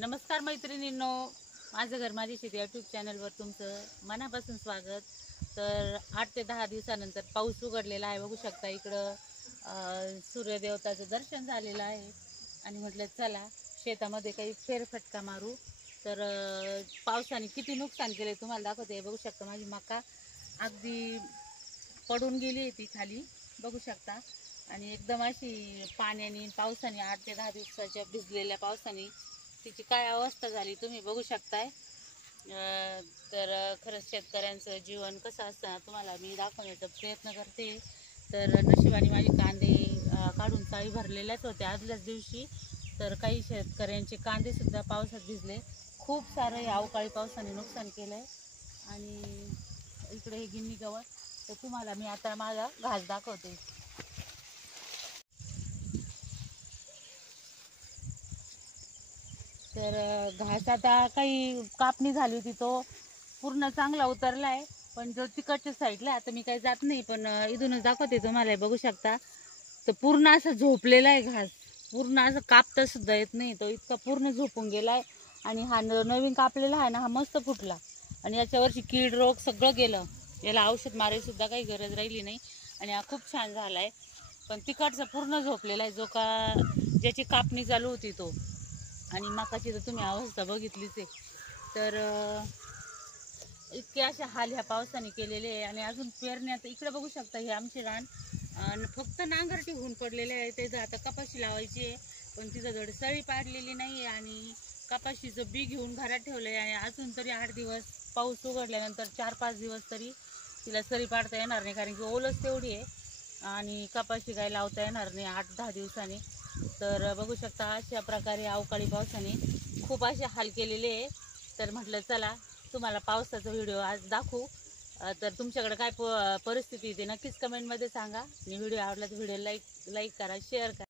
नमस्कार मैत्रिणींनो, माझं घर माझी शेती यूट्यूब चॅनलवर तुमचं मनापासून स्वागत। तर 8 ते 10 दिवसानंतर पाऊस उघडलेला आहे, बघू शकता इकडं सूर्यदेवताचं दर्शन झालेलं आहे आणि म्हटलं चला शेतामध्ये काही फेरफटका मारू। तर पावसाने किती नुकसान केले तुम्हाला दाखवते। बघू शकता माझी मका अगदी पडून गेली आहे ती खाली, बघू शकता। आणि एकदम अशी पाण्याने पावसाने 8 ते 10 दिवसाच्या भिजलेल्या पावसाने तिची काय अवस्था झाली तुम्ही बघू शकताय। तर खरंच शेतकऱ्यांचं जीवन कसं असतं तुम्हाला मी दाखवण्याचा प्रयत्न करते। तर नशिबाने माझे कांदे काढून चाळी भरलेल्याच होत्या आदल्याच दिवशी। तर काही शेतकऱ्यांचे कांदे सुद्धा पावसात भिजले, खूप सारं या अवकाळी पावसाने नुकसान केलंय। आणि इकडे हे गिन्नी गवत, तर तुम्हाला मी आता माझा घास दाखवते। तर घास आता काही कापणी झाली होती, तो पूर्ण चांगला उतरलाय, पण जो तिकडच्या साईडला आता मी काही जात नाही, पण इथूनच दाखवते तुम्हाला। बघू शकता तर पूर्ण असं झोपलेला आहे घास, पूर्ण असं कापता सुद्धा येत नाही, तो इतका पूर्ण झोपून गेलाय। आणि हा नवीन कापलेला आहे ना, हा मस्त फुटला आणि याच्यावरची कीड रोग सगळं गेलं, याला औषध मारायची सुद्धा काही गरज राहिली नाही आणि हा खूप छान झालाय। पण तिकडचा पूर्ण झोपलेला आहे, जो का ज्याची कापणी चालू होती तो। आणि मकाची तर तुम्ही अवस्था बघितलीच आहे। तर इतके असे हाल ह्या पावसाने केलेले आहे। आणि अजून पेरण्यात इकडे बघू शकता, हे आमचे रान फक्त नांगरटी होऊन पडलेले आहे। त्याचं आता कपाशी लावायची आहे, पण तिथं जड सळी पाडलेली नाही आहे आणि कपाशीचं बी घेऊन घरात ठेवलं आहे। आणि अजून तरी 8 दिवस पाऊस उघडल्यानंतर 4-5 दिवस तरी तिला सळी पाडता येणार नाही, कारण की ओलच तेवढी आहे आणि कपाशी काय लावता येणार नाही 8-10 दिवसांनी। तर बघू शकता अशा प्रकारे अवकाळी पावसाने खूप असे हाल केलेले आहे। तर म्हटलं चला तुम्हाला पावसाचा व्हिडिओ आज दाखवू। तर तुमच्याकडे काय परिस्थिती ते नक्कीच कमेंटमध्ये सांगा। आणि व्हिडिओ आवडला तर व्हिडिओ लाईक करा, शेअर करा।